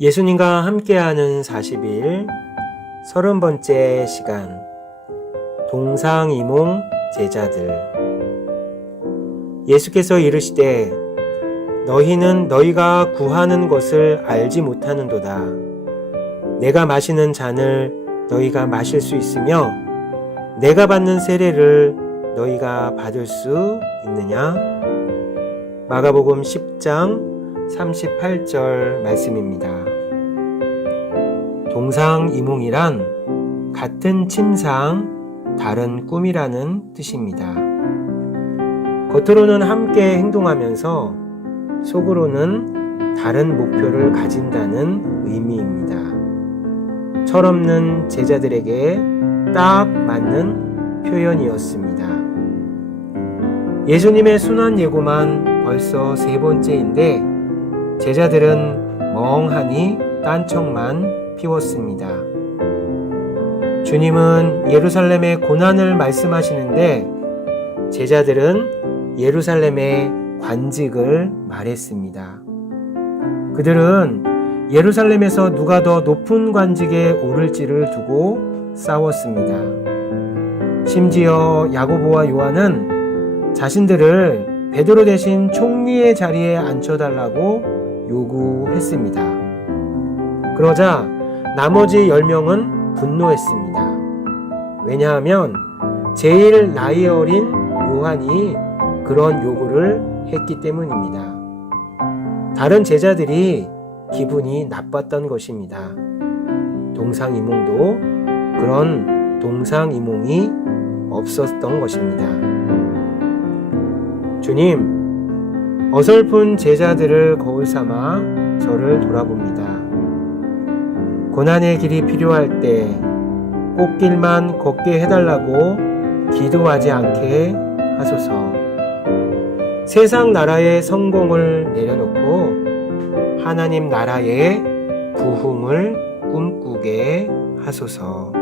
예수님과 함께하는 40일 서른 번째 시간. 동상이몽 제자들. 예수께서 이르시되 너희는 너희가 구하는 것을 알지 못하는도다. 내가 마시는 잔을 너희가 마실 수 있으며 내가 받는 세례를 너희가 받을 수 있느냐? 마가복음 10장 38절 말씀입니다. 동상이몽이란 같은 침상, 다른 꿈이라는 뜻입니다. 겉으로는 함께 행동하면서 속으로는 다른 목표를 가진다는 의미입니다. 철없는 제자들에게 딱 맞는 표현이었습니다. 예수님의 순환 예고만 벌써 세 번째인데 제자들은 멍하니 딴청만 피웠습니다. 주님은 예루살렘의 고난을 말씀하시는데 제자들은 예루살렘의 관직을 말했습니다. 그들은 예루살렘에서 누가 더 높은 관직에 오를지를 두고 싸웠습니다. 심지어 야고보와 요한은 자신들을 베드로 대신 총리의 자리에 앉혀달라고 요구했습니다. 그러자 나머지 10명은 분노했습니다. 왜냐하면 제일 나이 어린 요한이 그런 요구를 했기 때문입니다. 다른 제자들이 기분이 나빴던 것입니다. 동상이몽도 그런 동상이몽이 없었던 것입니다. 주님, 어설픈 제자들을 거울 삼아 저를 돌아봅니다. 고난의 길이 필요할 때 꽃길만 걷게 해달라고 기도하지 않게 하소서. 세상 나라의 성공을 내려놓고 하나님 나라의 부흥을 꿈꾸게 하소서.